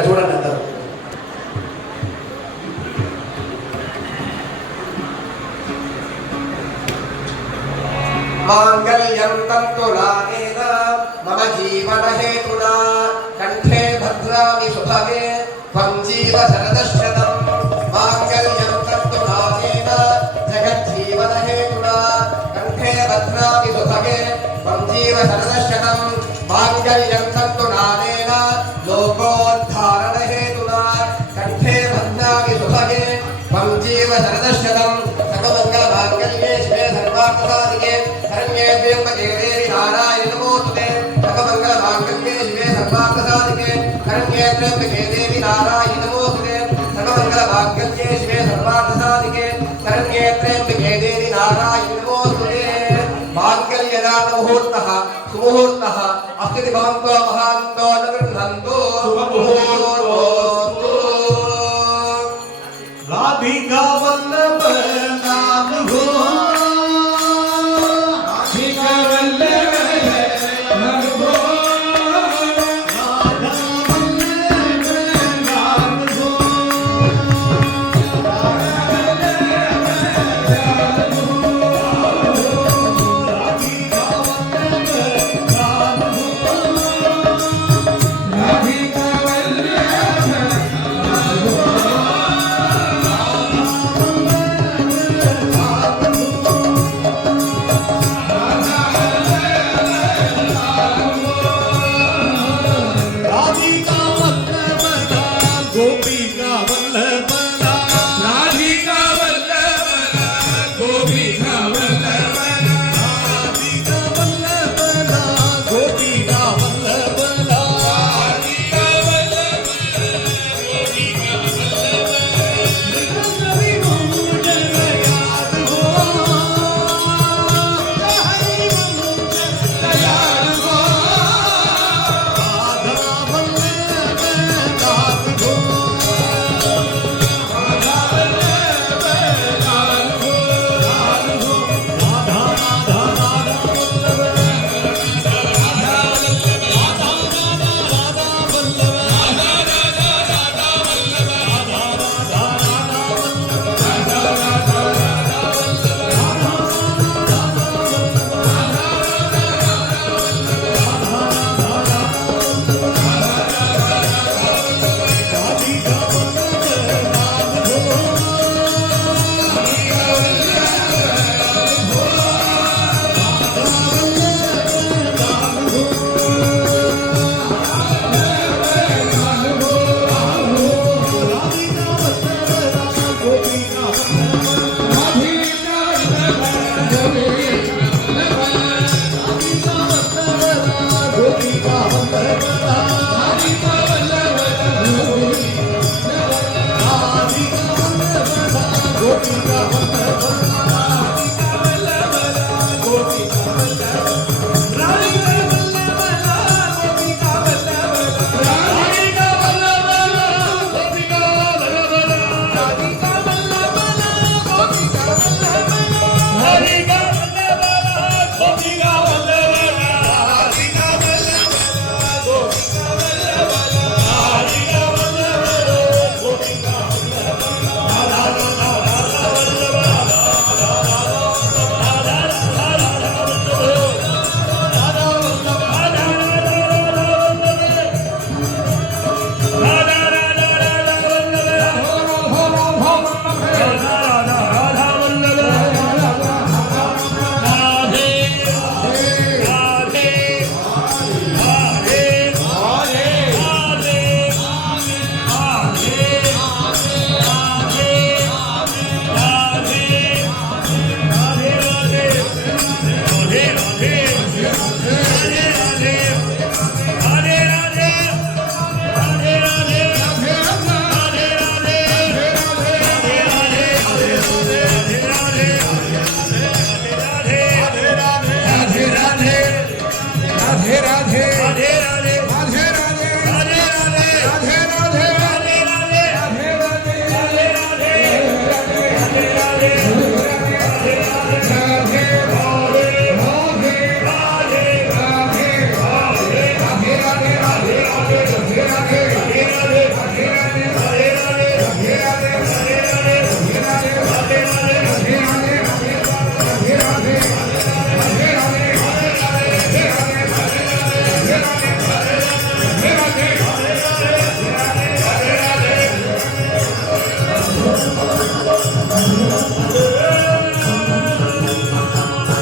ఇక్కడ చూడండి అందరూ. మాంగళ్యం తంతునానేన మమ జీవన హేతునా కంఠే భద్రామి శుభగే త్వం జీవ శరదశతం. మాంగళ్యం తంతునానేన జగజ్జీవన హేతునా కంఠే భద్రామి శుభగే త్వం జీవ శరదశతం. మాంగళ్యం తంతునానేన లోకోద్ధారణ హేతునా కంఠే భద్రామి శుభగే త్వం జీవ శరదశతం. సర్వమంగళ మాంగళ్యే శివే సర్వార్థసాధికే శరణ్యే త్ర్యంబకే దేవి నారాయణి నమోస్తుతే. సర్వమంగళ మాంగళ్యే శివే సర్వార్థసాధికే శరణ్యే త్ర్యంబకే దేవి నారాయణి నమోస్తుతే. సర్వమంగళ మాంగళ్యే శివే సర్వార్థసాధికే శరణ్యే త్ర్యంబకే దేవి నారాయణి నమోస్తుతే. మాంగళ్యదాన ముహూర్తః సుముహూర్తః అస్తి భవంతో మహాంతో న గృహంతు.